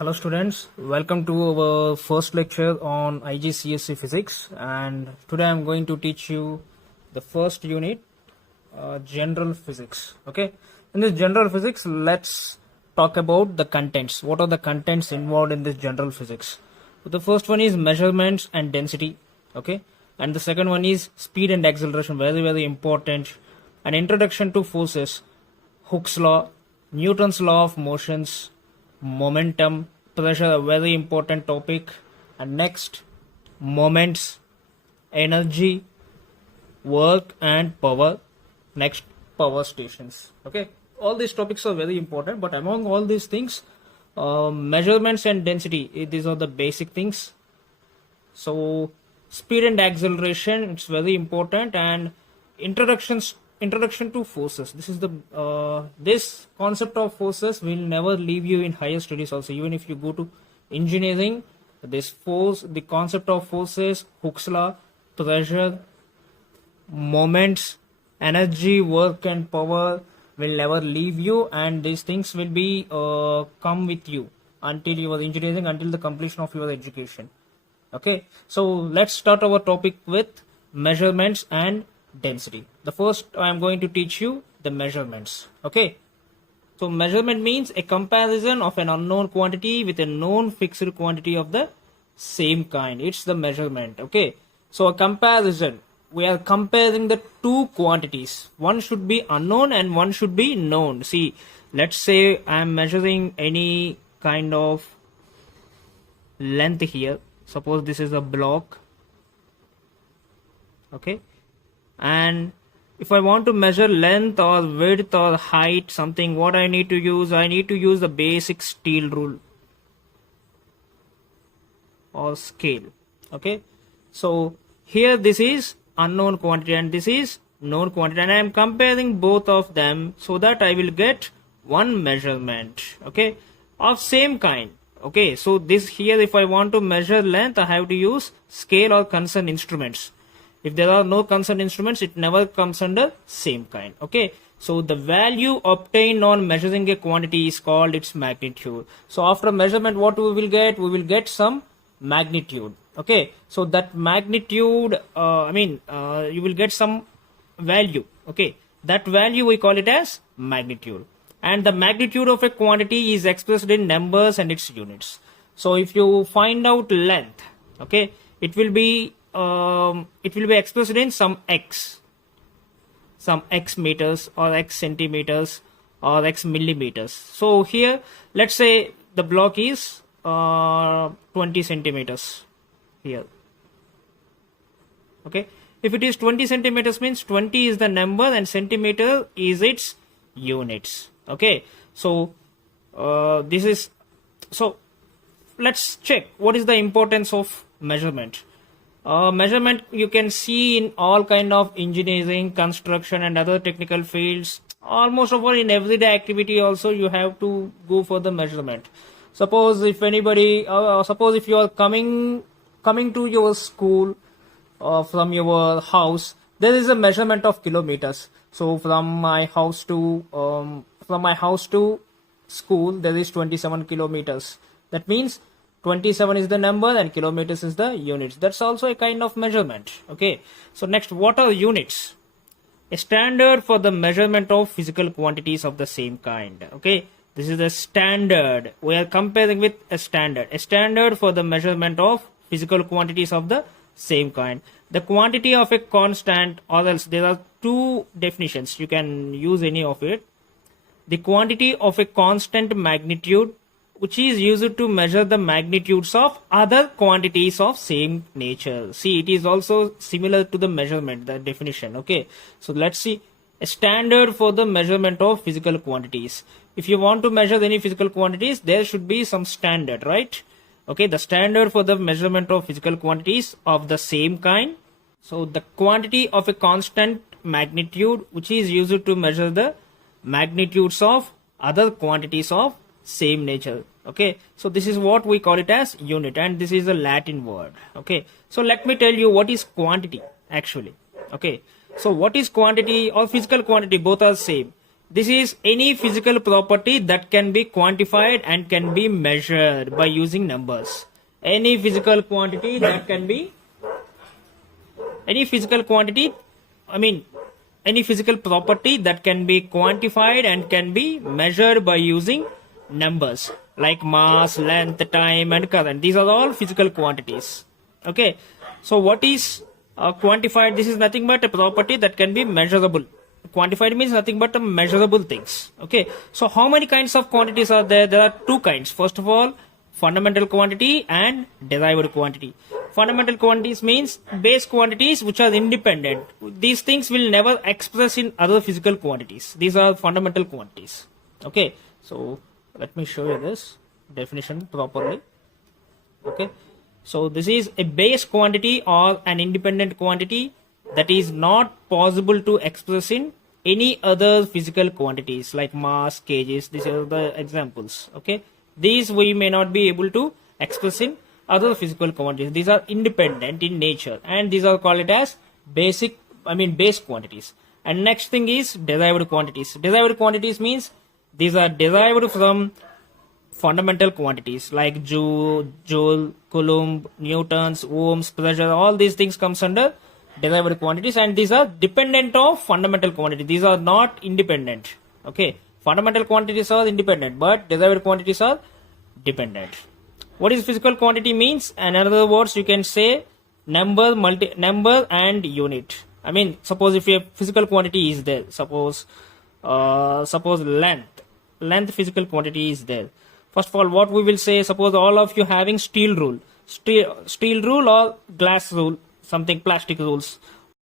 Hello students, welcome to our first lecture on IGCSE physics, and today I'm going to teach you the first unit, general physics. Okay, in this general physics, let's talk about the contents. What are the contents involved in this general physics? So the first one is measurements and density. Okay, and the second one is speed and acceleration, very important. An introduction to forces, Hooke's law, Newton's law of motions, momentum, pressure, a very important topic. And next, moments, energy, work and power. Next, power stations. Okay, all these topics are very important, but among all these things, measurements and density, these are the basic things. So speed and acceleration, it's very important. And introduction to forces, this is the this concept of forces will never leave you in higher studies also. Even if you go to engineering, the concept of forces, Hooke's law, pressure, moments, energy, work and power will never leave you, and these things will be come with you until your engineering, until the completion of your education. Okay, so let's start our topic with measurements and density. The first, I am going to teach you the measurements. Okay, so measurement means a comparison of an unknown quantity with a known fixed quantity of the same kind. It's the measurement. Okay, so a comparison, we are comparing the two quantities. One should be unknown and one should be known. See, let's say I am measuring any kind of length here. Suppose this is a block. Okay, and if I want to measure length or width or height, something, what I need to use? I need to use the basic steel rule or scale. Okay, so here this is unknown quantity and this is known quantity, and I am comparing both of them so that I will get one measurement, okay, of same kind. Okay, so this here, if I want to measure length, I have to use scale or concerned instruments. If there are no concerned instruments, it never comes under same kind. Okay, so the value obtained on measuring a quantity is called its magnitude. So after measurement, what we will get? We will get some magnitude. Okay, so that magnitude, you will get some value. Okay, that value we call it as magnitude. And the magnitude of a quantity is expressed in numbers and its units. So if you find out length, okay, it will be expressed in some x meters or x centimeters or x millimeters. So here, let's say the block is 20 centimeters here. Okay, if it is 20 centimeters, means 20 is the number and centimeter is its units. Okay, so this is, so let's check what is the importance of measurement. Measurement you can see in all kind of engineering, construction and other technical fields. Almost over in everyday activity also you have to go for the measurement. Suppose if anybody, suppose if you are coming to your school from your house, there is a measurement of kilometers. So from my house to school there is 27 kilometers. That means 27 is the number and kilometers is the units. That's also a kind of measurement. Okay, so next, what are units? A standard for the measurement of physical quantities of the same kind. Okay, this is a standard. We are comparing with a standard for the measurement of physical quantities of the same kind. The quantity of a constant, or else there are two definitions, you can use any of it. The quantity of a constant magnitude, which is used to measure the magnitudes of other quantities of same nature. See, it is also similar to the measurement, the definition. Okay, so let's see. A standard for the measurement of physical quantities. If you want to measure any physical quantities, there should be some standard, right? Okay, the standard for the measurement of physical quantities of the same kind. So the quantity of a constant magnitude, which is used to measure the magnitudes of other quantities of same nature. Okay, so this is what we call it as unit, and this is a Latin word. Okay, so let me tell you what is quantity actually. Okay, so what is quantity or physical quantity? Both are same. This is any physical property that can be quantified and can be measured by using numbers. Any physical quantity that can be, any physical quantity, I mean, any physical property that can be quantified and can be measured by using numbers like mass, length, time, and current. These are all physical quantities. Okay, so what is quantified? This is nothing but a property that can be measurable. Quantified means nothing but a measurable things. Okay, so how many kinds of quantities are there? There are two kinds. First of all, fundamental quantity and derived quantity. Fundamental quantities means base quantities which are independent. These things will never express in other physical quantities. These are fundamental quantities. Okay, so let me show you this definition properly. Okay, so this is a base quantity or an independent quantity that is not possible to express in any other physical quantities like mass, kgs. These are the examples. Okay, these we may not be able to express in other physical quantities. These are independent in nature, and these are called as base quantities. And next thing is derived quantities. Derived quantities means these are derived from fundamental quantities like joule, coulomb, newtons, ohms, pressure. All these things comes under derived quantities, and these are dependent of fundamental quantity. These are not independent. Okay, fundamental quantities are independent, but derived quantities are dependent. What is physical quantity means? In other words, you can say number and unit. I mean, suppose if a physical quantity is there, suppose length physical quantity is there. First of all, what we will say, suppose all of you having steel rule or glass rule, something plastic rules.